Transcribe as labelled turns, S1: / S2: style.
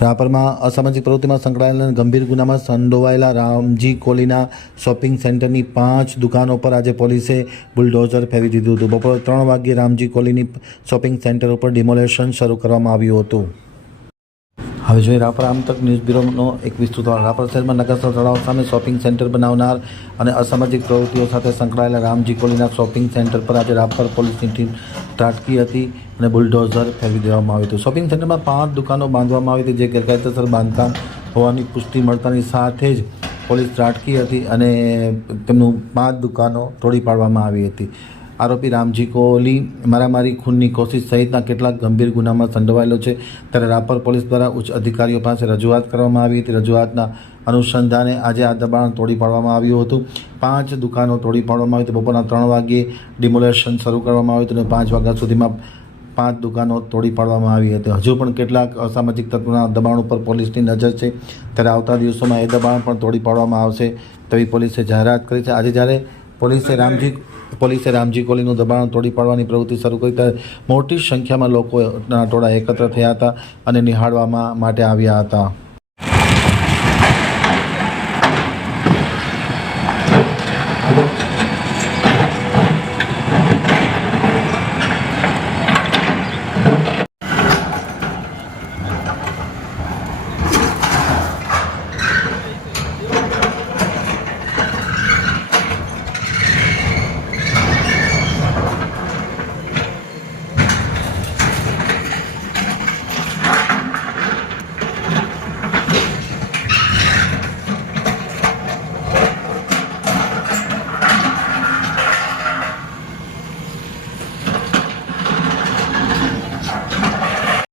S1: રાપરમાં અસામાજિક પ્રવૃત્તિમાં સંકળાયેલા ગંભીર ગુનામાં સંડોવાયેલા રામજી કોલીના શોપિંગ સેન્ટરની પાંચ દુકાનો પર આજે પોલીસે બુલડોઝર ફેરવી દીધું હતું. બપોરે ત્રણ વાગ્યે રામજી કોલીની શોપિંગ સેન્ટર ઉપર ડિમોલેશન શરૂ કરવામાં આવ્યું હતું. હવે જોઈએ રાપર આમતક ન્યૂઝ બ્યુરોનો એક વિસ્તૃત. રાપર શહેરમાં નગરસર તળાવ સામે શોપિંગ સેન્ટર બનાવનાર અને અસામાજિક પ્રવૃત્તિઓ સાથે સંકળાયેલા રામજી કોલીના શોપિંગ સેન્ટર પર આજે રાપર પોલીસની ટીમ ત્રાટકી હતી. અને બુલડોઝર ફેરવી દેવામાં આવ્યું હતું. શોપિંગ સેન્ટરમાં પાંચ દુકાનો બાંધવામાં આવી હતી, જે ગેરકાયદેસર બાંધકામ હોવાની પુષ્ટિ મળતાની સાથે જ પોલીસ ત્રાટકી હતી અને તેમનું પાંચ દુકાનો તોડી પાડવામાં આવી હતી. આરોપી રામજી કોહલી મારામારી, ખૂનની કોશિશ સહિતના કેટલાક ગંભીર ગુનામાં સંડોવાયેલો છે. ત્યારે રાપર પોલીસ દ્વારા ઉચ્ચ અધિકારીઓ પાસે રજૂઆત કરવામાં આવી હતી. રજૂઆતના અનુસંધાને આજે આ દબાણ તોડી પાડવામાં આવ્યું હતું. પાંચ દુકાનો તોડી પાડવામાં આવી હતી. બપોરના ત્રણ વાગ્યે ડિમોલેશન શરૂ કરવામાં આવ્યું હતું અને પાંચ વાગ્યા સુધીમાં પાંચ દુકાનો તોડી પાડવામાં આવી હતી. હજુ પણ કેટલાક અસામાજિક તત્વોના દબાણ ઉપર પોલીસની નજર છે. ત્યારે આવતા દિવસોમાં એ દબાણ પણ તોડી પાડવામાં આવશે તેવી પોલીસે જાહેરાત કરી છે. આજે જ્યારે પોલીસે રામજી પોલીસે રામજી કોલીનું દબાણ તોડી પાડવાની પ્રવૃત્તિ શરૂ કરી ત્યારે મોટી સંખ્યામાં લોકોના ટોળા એકત્ર થયા હતા અને નિહાળવામાં માટે આવ્યા હતા.